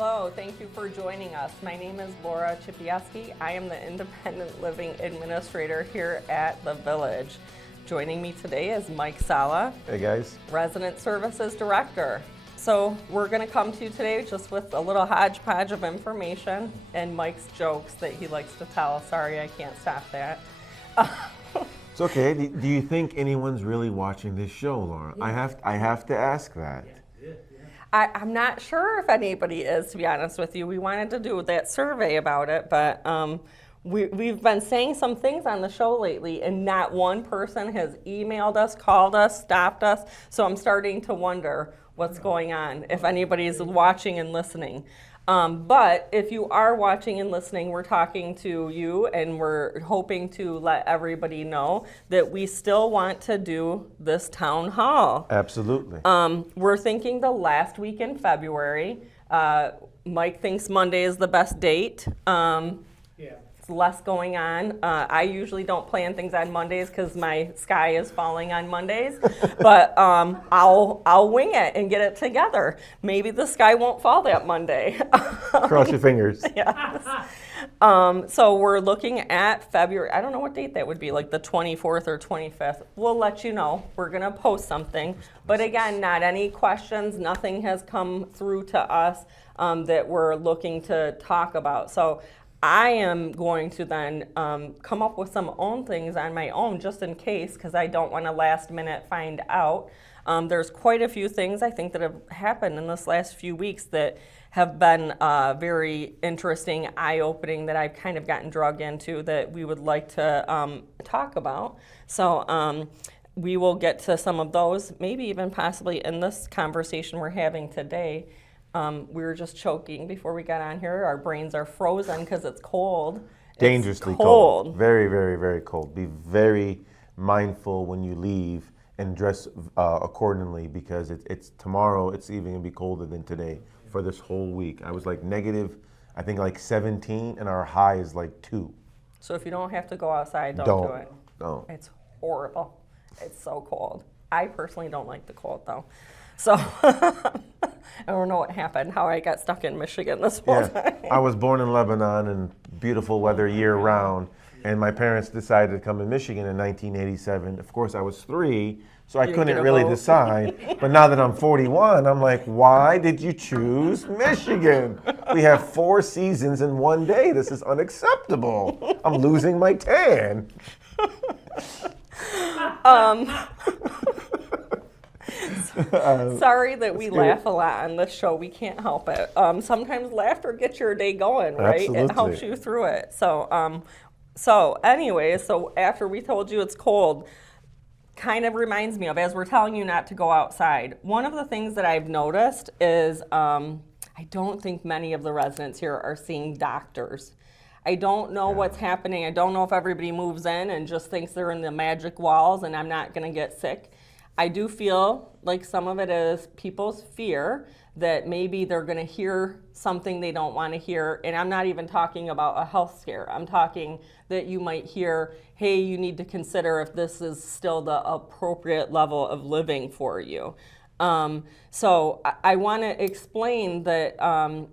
Hello, thank you for joining us. My name is Laura Chipieski. I am the Independent Living Administrator here at The Village. Joining me today is Mike Sala. Hey guys. Resident Services Director. So we're going to come to you today just with a little hodgepodge of information and Mike's jokes that he likes to tell. Sorry, I can't stop that. It's okay. Do you think anyone's really watching this show, Laura? Yeah. I have to ask that. I'm not sure if anybody is, to be honest with you. We wanted to do that survey about it, but we've been saying some things on the show lately, and not one person has emailed us, called us, stopped us. So I'm starting to wonder what's going on, if anybody's watching and listening. But if you are watching and listening, we're talking to you, and we're hoping to let everybody know that we still want to do this town hall. Absolutely. We're thinking the last week in February. Mike thinks Monday is the best date. It's less going on. I usually don't plan things on Mondays because my sky is falling on Mondays, but I'll wing it and get it together. Maybe the sky won't fall that Monday. Cross your fingers. Yes. So we're looking at February. I don't know what date that would be, like the 24th or 25th. We'll let you know. We're going to post something. But again, not any questions. Nothing has come through to us that we're looking to talk about. So I am going to then come up with some own things on my own just in case, because I don't want to last minute find out. There's quite a few things I think that have happened in this last few weeks that have been very interesting, eye-opening, that I've kind of gotten dragged into that we would like to talk about. So we will get to some of those, maybe even possibly in this conversation we're having today. We were just choking before we got on here. Our brains are frozen because it's cold. Dangerously cold. Very, very, very cold. Be very mindful when you leave and dress accordingly, because it's tomorrow. It's even going to be colder than today for this whole week. I was like negative, I think like 17, and our high is like 2. So if you don't have to go outside, don't do it. Don't. It's horrible. It's so cold. I personally don't like the cold though. So I don't know what happened, how I got stuck in Michigan this whole time. I was born in Lebanon and beautiful weather year round, and my parents decided to come to Michigan in 1987. Of course, I was 3, so I couldn't really decide. But now that I'm 41, I'm like, why did you choose Michigan? We have 4 seasons in one day. This is unacceptable. I'm losing my tan. Sorry that we laugh a lot on this show. We can't help it. Sometimes laughter gets your day going, right? Absolutely. It helps you through it. So anyway, so after we told you it's cold, kind of reminds me of, as we're telling you not to go outside, one of the things that I've noticed is I don't think many of the residents here are seeing doctors. I don't know what's happening. I don't know if everybody moves in and just thinks they're in the magic walls and I'm not going to get sick. I do feel like some of it is people's fear that maybe they're going to hear something they don't want to hear. And I'm not even talking about a health scare. I'm talking that you might hear, hey, you need to consider if this is still the appropriate level of living for you. So I want to explain that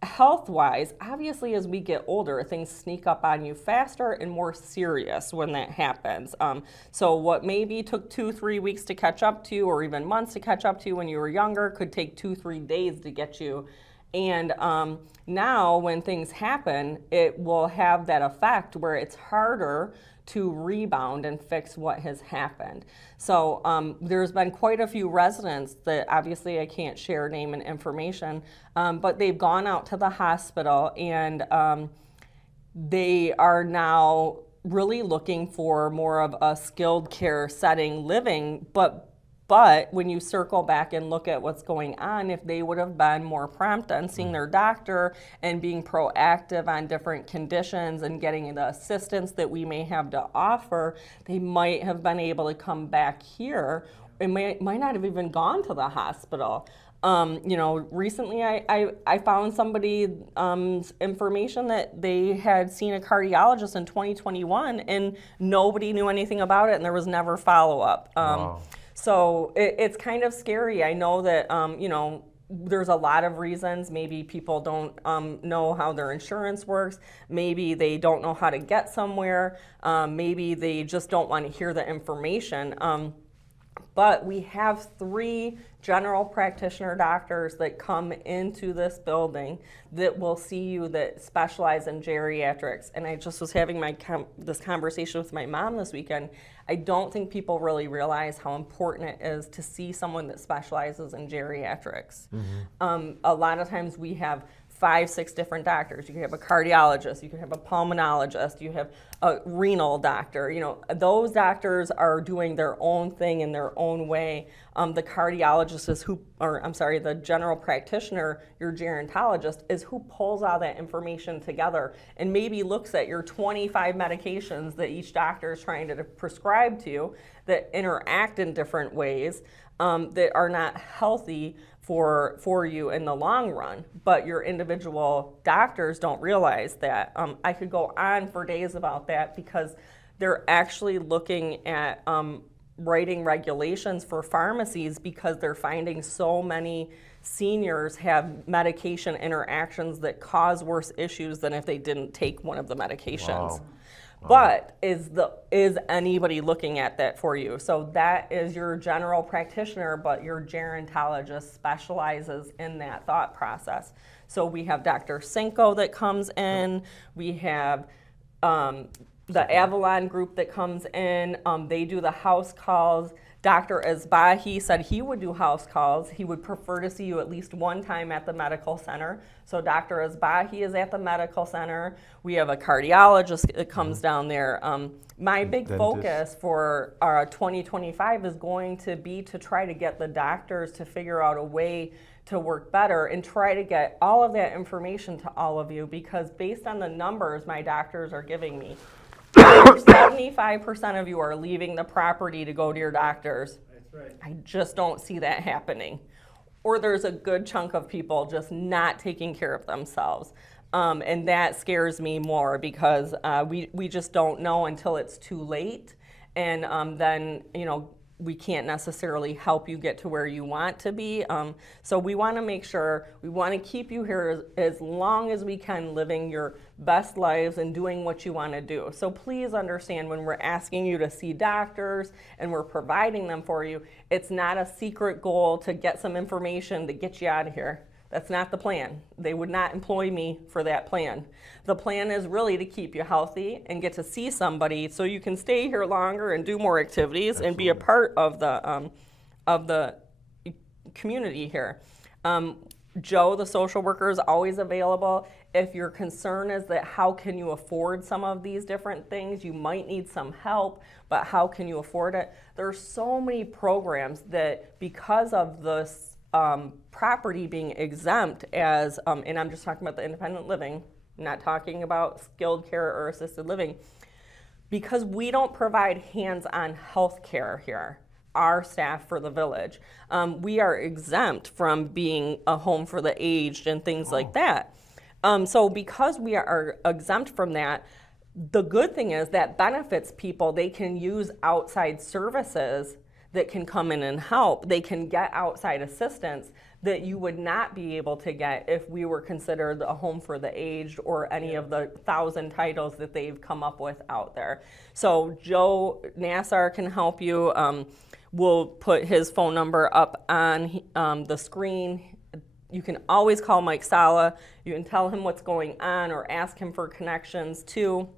health-wise, obviously as we get older, things sneak up on you faster and more serious when that happens. So what maybe took 2-3 weeks to catch up to, or even months to catch up to when you were younger, could take 2-3 days to get you. And now when things happen, it will have that effect where it's harder to rebound and fix what has happened. So there's been quite a few residents that obviously I can't share name and information, but they've gone out to the hospital and they are now really looking for more of a skilled care setting living, but when you circle back and look at what's going on, if they would have been more prompt on seeing their doctor and being proactive on different conditions and getting the assistance that we may have to offer, they might have been able to come back here. It might not have even gone to the hospital. Recently I found somebody information that they had seen a cardiologist in 2021 and nobody knew anything about it and there was never follow-up. Wow. So it's kind of scary. I know that, there's a lot of reasons. Maybe people don't know how their insurance works. Maybe they don't know how to get somewhere. Maybe they just don't want to hear the information. But we have 3 general practitioner doctors that come into this building that will see you that specialize in geriatrics. And I just was having this conversation with my mom this weekend. I don't think people really realize how important it is to see someone that specializes in geriatrics. A lot of times we have 5, 6 different doctors. You can have a cardiologist, you can have a pulmonologist, you have a renal doctor. You know, those doctors are doing their own thing in their own way. The cardiologist is the general practitioner, your gerontologist, is who pulls all that information together and maybe looks at your 25 medications that each doctor is trying to prescribe to you that interact in different ways that are not healthy for you in the long run, but your individual doctors don't realize that. I could go on for days about that because they're actually looking at writing regulations for pharmacies because they're finding so many seniors have medication interactions that cause worse issues than if they didn't take one of the medications. Wow. But is anybody looking at that for you? So that is your general practitioner, but your gerontologist specializes in that thought process. So we have Dr. Cinco that comes in. We have the Avalon group that comes in. They do the house calls. Dr. Asbahi said he would do house calls. He would prefer to see you at least one time at the medical center. So Dr. Asbahi is at the medical center. We have a cardiologist that comes down there. My big focus for our 2025 is going to be to try to get the doctors to figure out a way to work better and try to get all of that information to all of you, because based on the numbers my doctors are giving me, 75% of you are leaving the property to go to your doctors. That's right. I just don't see that happening. Or there's a good chunk of people just not taking care of themselves. And that scares me more because we just don't know until it's too late. And then, we can't necessarily help you get to where you want to be. So we want to make sure, we want to keep you here as long as we can, living your best lives and doing what you want to do. So please understand, when we're asking you to see doctors and we're providing them for you, it's not a secret goal to get some information to get you out of here. That's not the plan. They would not employ me for that plan. The plan is really to keep you healthy and get to see somebody so you can stay here longer and do more activities. Absolutely. And be a part of the community here. Joe, the social worker, is always available. If your concern is that how can you afford some of these different things, you might need some help, but how can you afford it? There are so many programs that, because of this property being exempt as, and I'm just talking about the independent living, not talking about skilled care or assisted living, because we don't provide hands-on health care here, our staff for the village, we are exempt from being a home for the aged and things like that. So because we are exempt from that, the good thing is that benefits people. They can use outside services that can come in and help. They can get outside assistance that you would not be able to get if we were considered a home for the aged or any of the 1,000 titles that they've come up with out there. So Joe Nassar can help you. We'll put his phone number up on the screen. You can always call Mike Sala. You can tell him what's going on or ask him for connections too.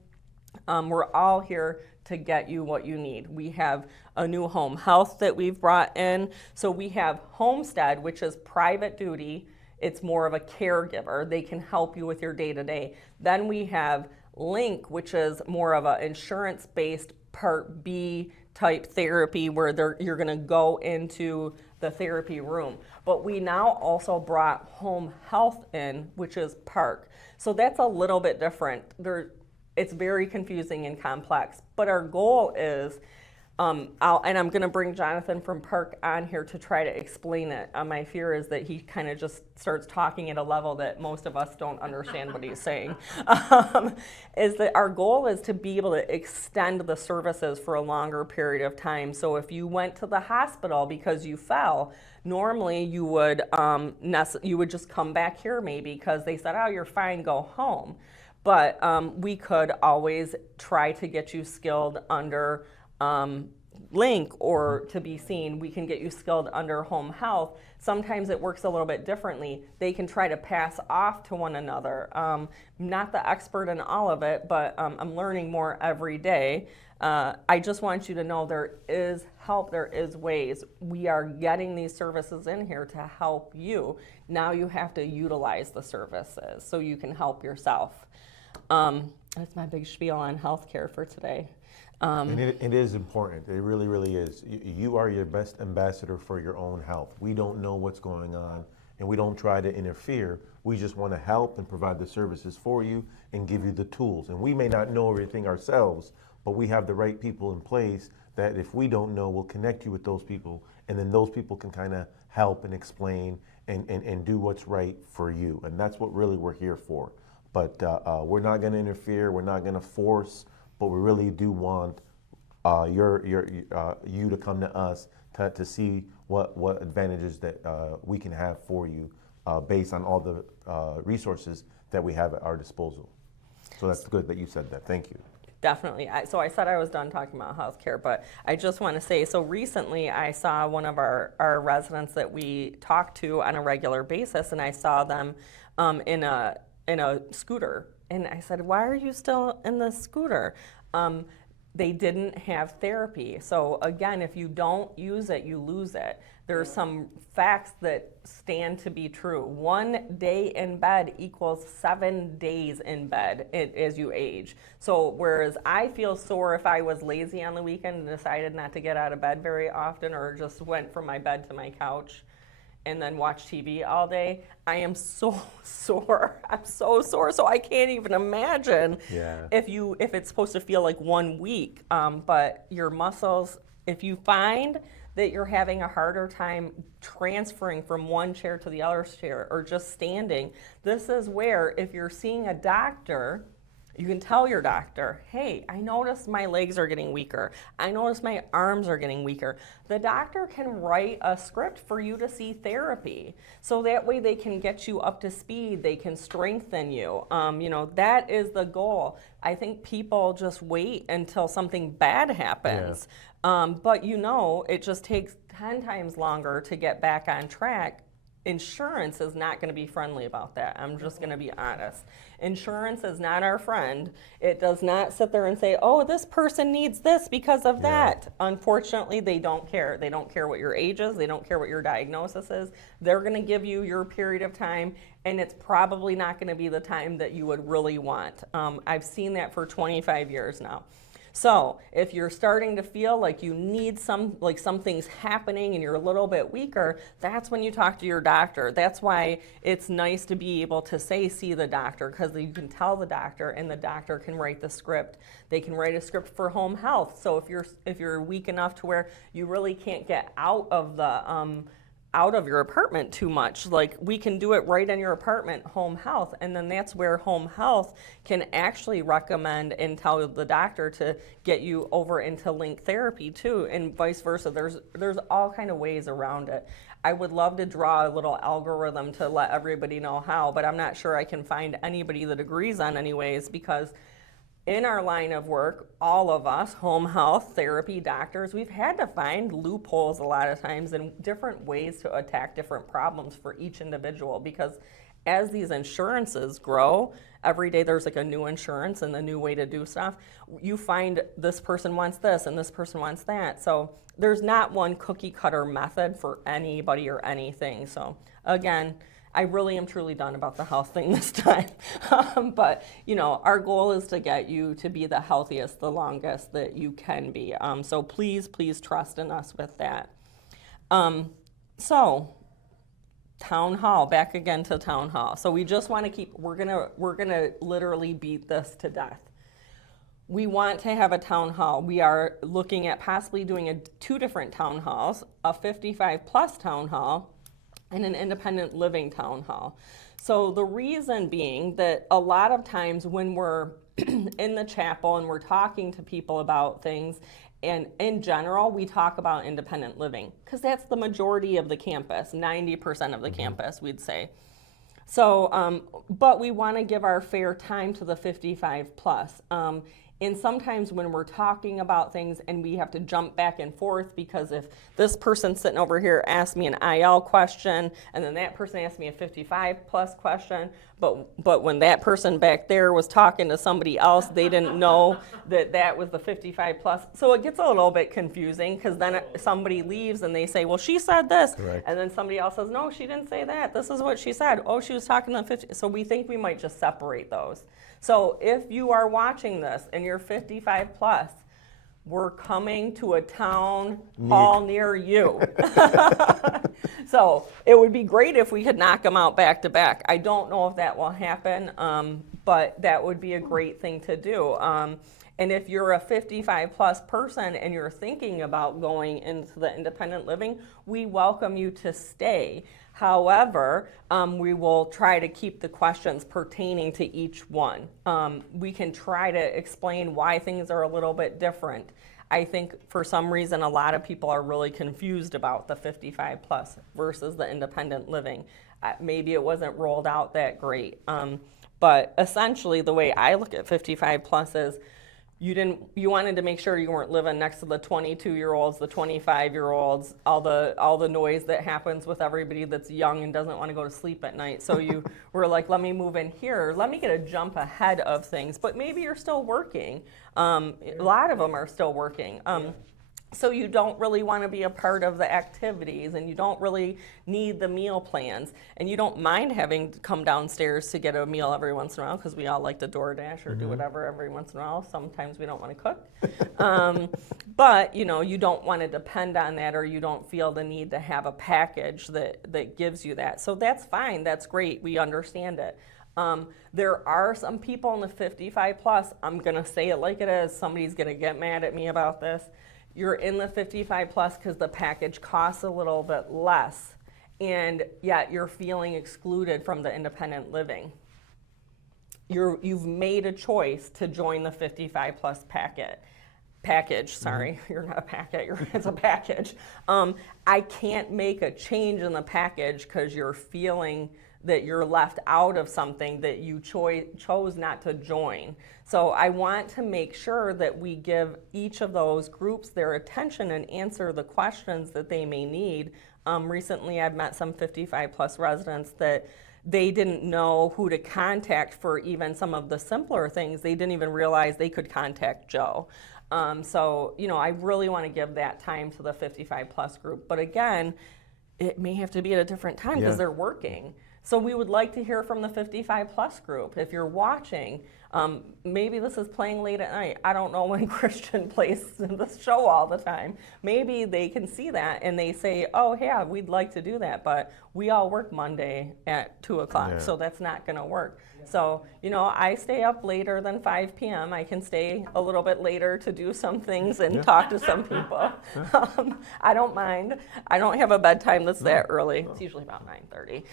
We're all here to get you what you need. We have a new home health that we've brought in. So we have Homestead, which is private duty. It's more of a caregiver. They can help you with your day-to-day. Then we have Link, which is more of an insurance-based Part B type therapy where you're gonna go into the therapy room. But we now also brought home health in, which is Park. So that's a little bit different. It's very confusing and complex, but our goal is and I'm going to bring Jonathan from Park on here to try to explain it. My fear is that he kind of just starts talking at a level that most of us don't understand what he's saying. Is that our goal is to be able to extend the services for a longer period of time. So if you went to the hospital because you fell, normally you would just come back here maybe because they said, oh, you're fine, go home. But we could always try to get you skilled under Link or to be seen. We can get you skilled under home health. Sometimes it works a little bit differently. They can try to pass off to one another. Not the expert in all of it, but I'm learning more every day. I just want you to know there is help, there is ways. We are getting these services in here to help you. Now you have to utilize the services so you can help yourself. That's my big spiel on healthcare for today. And it is important. It really, really is. You are your best ambassador for your own health. We don't know what's going on, and we don't try to interfere. We just want to help and provide the services for you and give you the tools. And we may not know everything ourselves, but we have the right people in place that if we don't know, we'll connect you with those people, and then those people can kind of help and explain and do what's right for you. And that's what really we're here for. But we're not going to interfere. We're not going to force. But we really do want you to come to us to see what advantages that we can have for you based on all the resources that we have at our disposal. So that's good that you said that. Thank you. Definitely. So I said I was done talking about healthcare, but I just want to say, so recently I saw one of our residents that we talk to on a regular basis, and I saw them in a scooter. And I said, why are you still in the scooter? They didn't have therapy. So again, if you don't use it, you lose it. There's some facts that stand to be true. 1 day in bed equals 7 days in bed as you age. So whereas I feel sore if I was lazy on the weekend and decided not to get out of bed very often or just went from my bed to my couch and then watch TV all day, I am so sore. I'm so sore. So I can't even imagine if it's supposed to feel like 1 week. But your muscles, if you find that you're having a harder time transferring from one chair to the other chair or just standing, this is where if you're seeing a doctor, you can tell your doctor, hey, I noticed my legs are getting weaker. I noticed my arms are getting weaker. The doctor can write a script for you to see therapy. So that way they can get you up to speed. They can strengthen you. That is the goal. I think people just wait until something bad happens. But it just takes 10 times longer to get back on track. Insurance is not going to be friendly about that. I'm just going to be honest. Insurance is not our friend. It does not sit there and say, oh, this person needs this because of that. Unfortunately, they don't care. They don't care what your age is. They don't care what your diagnosis is. They're going to give you your period of time, and it's probably not going to be the time that you would really want. I've seen that for 25 years now. So if you're starting to feel like you need something's happening and you're a little bit weaker, that's when you talk to your doctor. That's why it's nice to be able to see the doctor, because you can tell the doctor and the doctor can write the script. They can write a script for home health. So if you're weak enough to where you really can't get out of your apartment too much, like we can do it right in your apartment, home health, and then that's where home health can actually recommend and tell the doctor to get you over into Link therapy too, and vice versa. There's all kind of ways around it. I would love to draw a little algorithm to let everybody know how, but I'm not sure I can find anybody that agrees on any ways, because in our line of work, all of us, home health, therapy, doctors, we've had to find loopholes a lot of times and different ways to attack different problems for each individual, because as these insurances grow, every day there's like a new insurance and a new way to do stuff. You find this person wants this and this person wants that. So there's not one cookie cutter method for anybody or anything. So again, I really am truly done about the health thing this time. But, our goal is to get you to be the healthiest, the longest that you can be. So please trust in us with that. So town hall, back again to town hall. So we just want to we're gonna literally beat this to death. We want to have a town hall. We are looking at possibly doing two different town halls, a 55 plus town hall and an independent living town hall. So the reason being that a lot of times when we're in the chapel and we're talking to people about things, and in general, we talk about independent living because that's the majority of the campus, 90% of the campus, we'd say. So, but we want to give our fair time to the 55 plus. And sometimes when we're talking about things and we have to jump back and forth because if this person sitting over here asked me an IL question and then that person asked me a 55 plus question, but when that person back there was talking to somebody else, they didn't know that that was the 55 plus. So it gets a little bit confusing because then somebody leaves and they say, well, she said this. Correct. And then somebody else says, no, she didn't say that. This is what she said. Oh, she was talking to 50. So we think we might just separate those. So if you are watching this and you're 55 plus, we're coming to a town hall near you. So it would be great if we could knock them out back to back. I don't know if that will happen, but that would be a great thing to do. And if you're a 55 plus person and you're thinking about going into the independent living, we welcome you to stay. However, we will try to keep the questions pertaining to each one. We can try to explain why things are a little bit different. I think for some reason a lot of people are really confused about the 55 plus versus the independent living. Maybe it wasn't rolled out that great. But essentially the way I look at 55 plus is you wanted to make sure you weren't living next to the 22-year-olds, the 25-year-olds, all the noise that happens with everybody that's young and doesn't want to go to sleep at night. So you were like, let me move in here. Let me get a jump ahead of things. But maybe you're still working. A lot of them are still working. So you don't really want to be a part of the activities and you don't really need the meal plans and you don't mind having to come downstairs to get a meal every once in a while because we all like to DoorDash or do whatever every once in a while. Sometimes we don't want to cook. But you don't want to depend on that or you don't feel the need to have a package that gives you that. So that's fine. That's great. We understand it. There are some people in the 55 plus, I'm going to say it like it is. Somebody's going to get mad at me about this. You're in the 55 plus because the package costs a little bit less, and yet you're feeling excluded from the independent living. You've made a choice to join the 55 plus package. Sorry, you're not a packet. It's a package. I can't make a change in the package because you're feeling that you're left out of something that you chose not to join. So I want to make sure that we give each of those groups their attention and answer the questions that they may need. Recently, I've met some 55 plus residents that they didn't know who to contact for even some of the simpler things. They didn't even realize they could contact Joe. So, I really want to give that time to the 55 plus group. But again, it may have to be at a different time because they're working. So we would like to hear from the 55 plus group. If you're watching, maybe this is playing late at night. I don't know when Christian plays this show all the time. Maybe they can see that and they say, oh yeah, we'd like to do that, but we all work Monday at 2 o'clock, so that's not gonna work. So, I stay up later than 5 p.m. I can stay a little bit later to do some things and talk to some people. I don't mind. I don't have a bedtime that's that early. It's usually about 9:30.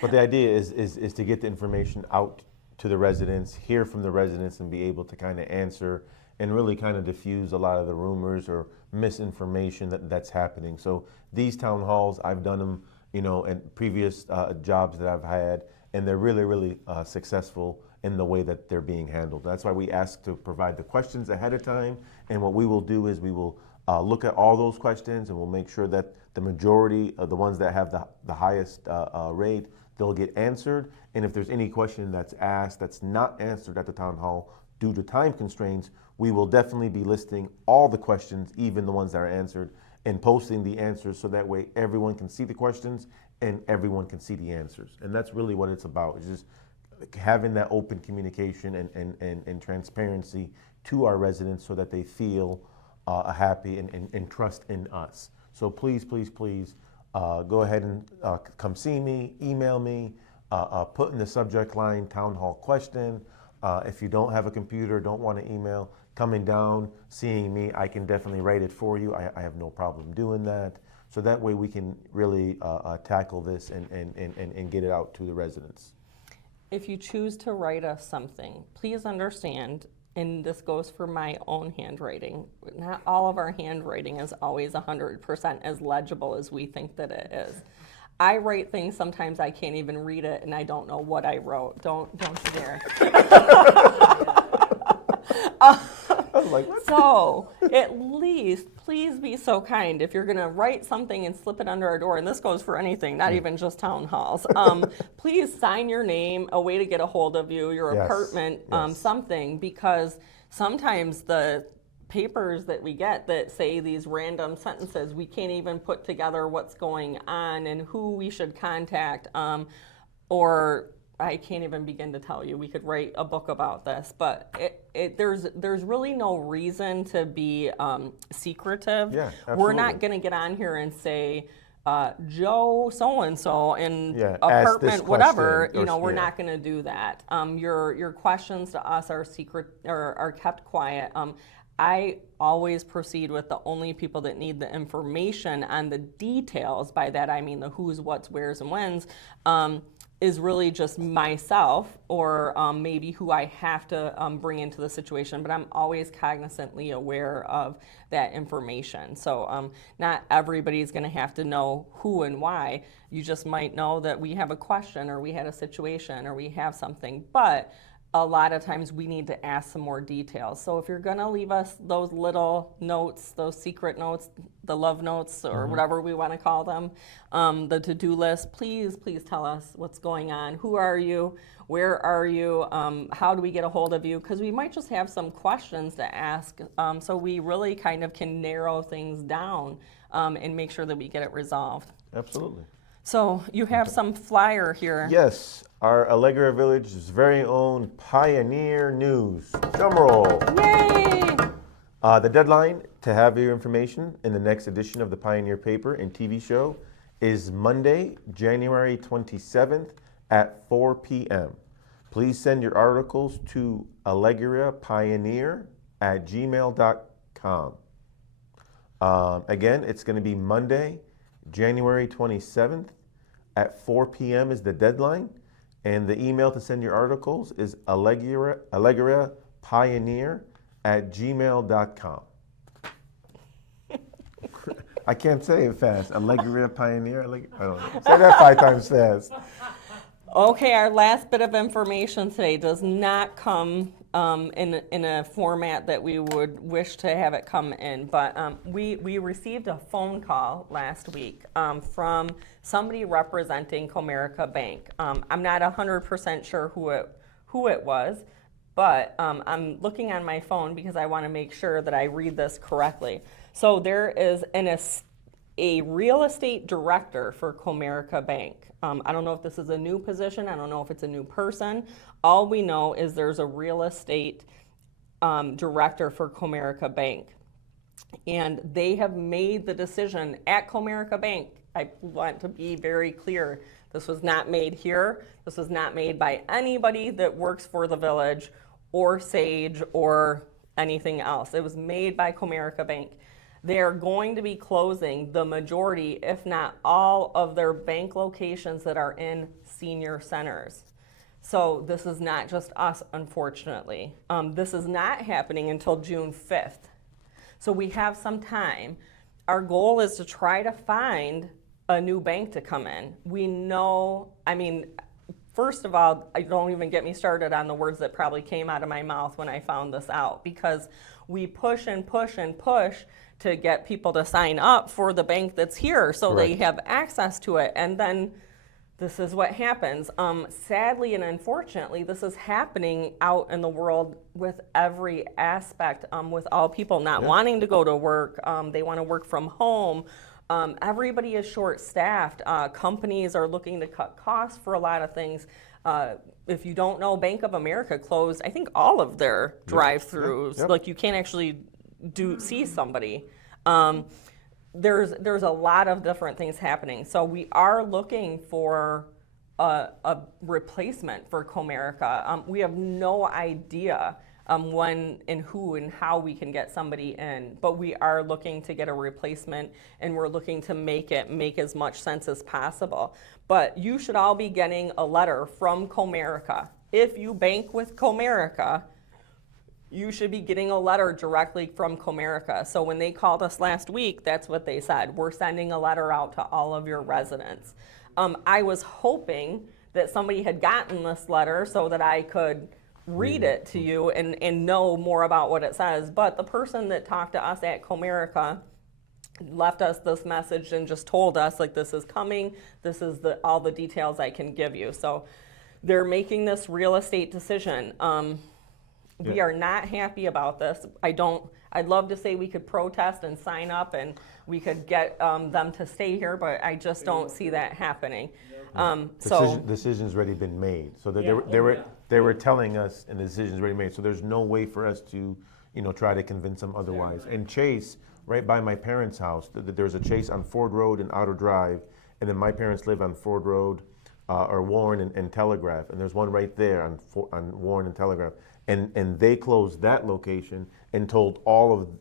But the idea is to get the information out to the residents, hear from the residents, and be able to kind of answer and really kind of diffuse a lot of the rumors or misinformation that's happening. So these town halls, I've done them, in previous jobs that I've had, and they're really, really successful in the way that they're being handled. That's why we ask to provide the questions ahead of time, and what we will do is we will look at all those questions and we'll make sure that the majority of the ones that have the highest rate, they'll get answered. And if there's any question that's asked that's not answered at the town hall due to time constraints, we will definitely be listing all the questions, even the ones that are answered, and posting the answers so that way everyone can see the questions and everyone can see the answers. And that's really what it's about, is just having that open communication and transparency to our residents so that they feel happy and trust in us. So please, please, please go ahead and come see me, email me, put in the subject line town hall question, If you don't have a computer, don't want to email, coming down, seeing me, I can definitely write it for you. I have no problem doing that. So that way we can really tackle this and get it out to the residents. If you choose to write us something, please understand, and this goes for my own handwriting, not all of our handwriting is always 100% as legible as we think that it is. I write things, sometimes I can't even read it and I don't know what I wrote. Don't you dare. Like, what? So, at least, please be so kind. If you're going to write something and slip it under our door, and this goes for anything, not even just town halls, please sign your name, a way to get a hold of you, your Yes, apartment, yes. Something, because sometimes the papers that we get that say these random sentences, we can't even put together what's going on and who we should contact, or I can't even begin to tell you. We could write a book about this, but there's really no reason to be secretive. Yeah, We're not absolutely. going to get on here and say, Joe so-and-so in Yeah, ask apartment this whatever. question, or- We're yeah. not going to do that. Your questions to us are secret or are kept quiet. I always proceed with the only people that need the information on the details. By that I mean the who's, what's, where's, and when's. Is really just myself or maybe who I have to bring into the situation, but I'm always cognizantly aware of that information. So not everybody's going to have to know who and why. You just might know that we have a question or we had a situation or we have something, but a lot of times we need to ask some more details. So if you're going to leave us those little notes, those secret notes, the love notes, or whatever we want to call them, the to-do list, please tell us what's going on. Who are you? Where are you? How do we get a hold of you? Because we might just have some questions to ask, so we really kind of can narrow things down and make sure that we get it resolved. Absolutely. So you have some flyer here. Yes, our Allegra Village's very own Pioneer News. Drum roll. Yay! The deadline to have your information in the next edition of the Pioneer paper and TV show is Monday, January 27th at 4 p.m. Please send your articles to allegrapioneer@gmail.com. Again, it's going to be Monday, January 27th at 4 p.m. is the deadline. And the email to send your articles is allegrapioneer@gmail.com. I can't say it fast. Allegra Pioneer. I don't know. Say that 5 times fast. Okay, our last bit of information today does not come in a format that we would wish to have it come in, but we received a phone call last week from somebody representing Comerica Bank. I'm not 100% sure who it was, but I'm looking on my phone because I want to make sure that I read this correctly. So there is a real estate director for Comerica Bank. I don't know if this is a new position. I don't know if it's a new person. All we know is there's a real estate director for Comerica Bank. And they have made the decision at Comerica Bank. I want to be very clear. This was not made here. This was not made by anybody that works for the village or Sage or anything else. It was made by Comerica Bank. They're going to be closing the majority, if not all, of their bank locations that are in senior centers. So this is not just us, unfortunately. This is not happening until June 5th. So we have some time. Our goal is to try to find a new bank to come in. We know, first of all, don't even get me started on the words that probably came out of my mouth when I found this out, because we push and push and push to get people to sign up for the bank that's here so they Correct. have access to it. And then this is what happens. Sadly and unfortunately, this is happening out in the world with every aspect, with all people not wanting to go to work. They want to work from home. Everybody is short-staffed. Companies are looking to cut costs for a lot of things. If you don't know, Bank of America closed, I think, all of their drive-throughs. Yep. Like, you can't actually see somebody. There's a lot of different things happening. So we are looking for a replacement for Comerica. We have no idea when and who and how we can get somebody in, but we are looking to get a replacement, and we're looking to make it make as much sense as possible. But you should all be getting a letter from Comerica. If you bank with Comerica, you should be getting a letter directly from Comerica. So when they called us last week, that's what they said. We're sending a letter out to all of your residents. I was hoping that somebody had gotten this letter so that I could read it to you and know more about what it says. But the person that talked to us at Comerica left us this message and just told us, like, this is coming. This is all the details I can give you. So they're making this real estate decision. We are not happy about this. I'd love to say we could protest and sign up and we could get them to stay here, but I just don't see that happening. Decision's already been made. So they were telling us, and the decision's already made. So there's no way for us to, try to convince them otherwise. And Chase, right by my parents' house, there's a Chase on Ford Road and Outer Drive, and then my parents live on Ford Road or Warren and Telegraph, and there's one right there on Warren and Telegraph. And they closed that location and told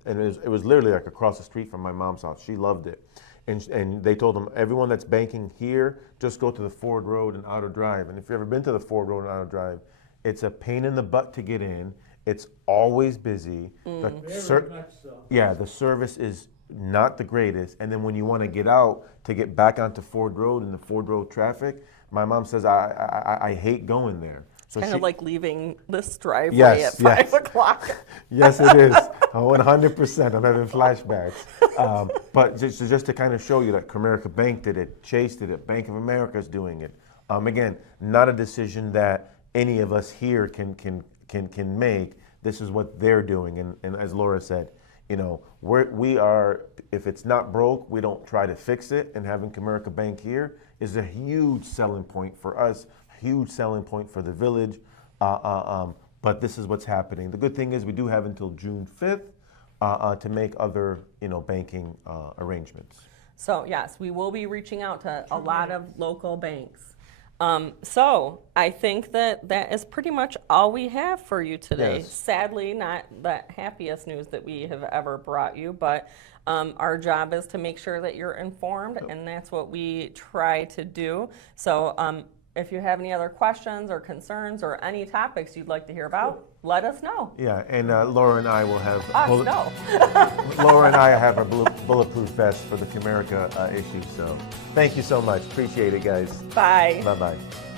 and it was literally like across the street from my mom's house. She loved it. And they told them, everyone that's banking here, just go to the Ford Road and Outer Drive. And if you've ever been to the Ford Road and Outer Drive, it's a pain in the butt to get in. It's always busy. The service is not the greatest. And then when you want to get out to get back onto Ford Road and the Ford Road traffic, my mom says, I hate going there. So kind of like leaving this driveway at 5 o'clock. Yes, it is. 100%. I'm having flashbacks. But just to kind of show you that Comerica Bank did it, Chase did it, Bank of America is doing it. Again, not a decision that any of us here can make. This is what they're doing. And as Laura said, we are, if it's not broke, we don't try to fix it. And having Comerica Bank here is a huge selling point for us, huge selling point for the village. But this is what's happening. The good thing is we do have until June 5th to make other, banking arrangements. So yes, we will be reaching out to a lot of local banks. So I think that is pretty much all we have for you today. Yes. Sadly, not the happiest news that we have ever brought you, but our job is to make sure that you're informed, and that's what we try to do. So if you have any other questions or concerns or any topics you'd like to hear about, let us know. Yeah, and Laura and I will have Laura and I have a bulletproof vest for the Comerica issue. So thank you so much. Appreciate it, guys. Bye. Bye-bye.